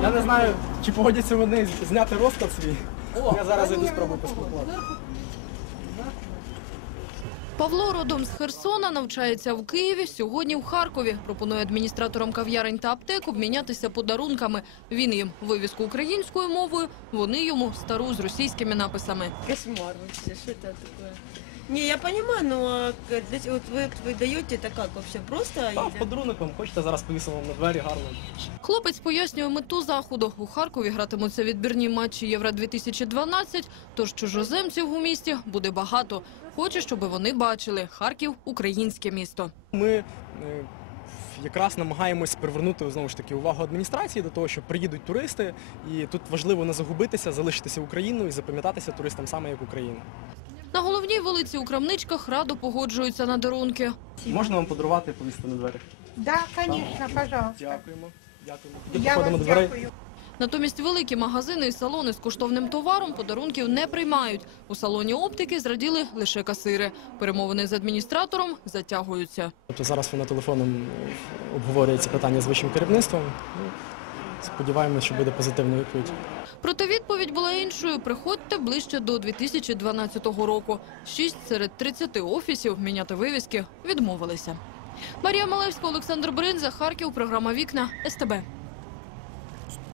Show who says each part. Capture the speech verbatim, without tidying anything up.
Speaker 1: Я не знаю, чи погодяться вони зняти розклад свій. Я зараз йду спробую поспілкуватися.
Speaker 2: Павло родом з Херсона, навчається в Києві, сьогодні в Харкові. Пропонує адміністраторам кав'ярень та аптек обмінятися подарунками. Він їм вивіску українською мовою, вони йому стару з російськими написами.
Speaker 3: Кошмар вообще, что это такое? Не, я понимаю, но для- вот вы, вы даете это как вообще? Просто?
Speaker 1: Та,
Speaker 3: или-
Speaker 1: в подарунок вам хочете, зараз повісимо вам на двері гарно.
Speaker 2: Хлопець пояснює мету заходу. У Харкові гратимуться відбірні матчі Євро дві тисячі дванадцять, тож чужоземців у місті буде багато. Хоче, щоб вони бачили – Харків – українське місто.
Speaker 1: Ми е, якраз намагаємось привернути, знову ж таки, увагу адміністрації до того, що приїдуть туристи, і тут важливо не загубитися, залишитися Україною і запам'ятатися туристам саме як Україна.
Speaker 2: На головній вулиці у Крамничках радо погоджуються на дарунки.
Speaker 1: Можна вам подарувати і повісити на двері?
Speaker 4: Да, конечно, пожалуйста.
Speaker 1: Дякуємо. Дякуємо. Тоді
Speaker 4: Я
Speaker 1: підходимо
Speaker 4: вас
Speaker 1: до дверей.
Speaker 4: дякую.
Speaker 2: Натомість великі магазини і салони з коштовним товаром подарунків не приймають. У салоні оптики зраділи лише касири. Перемовини з адміністратором затягуються.
Speaker 1: Тобто зараз вона телефоном е, обговорює ці питання з вищим керівництвом. Ну, сподіваємося, що буде позитивна відповідь.
Speaker 2: Проте відповідь була іншою. Приходьте ближче до дві тисячі дванадцятого року. Шість серед тридцяти офісів міняти вивіски відмовилися. Марія Малевська, Олександр Бринза, Харків, програма «Вікна», ес те бе.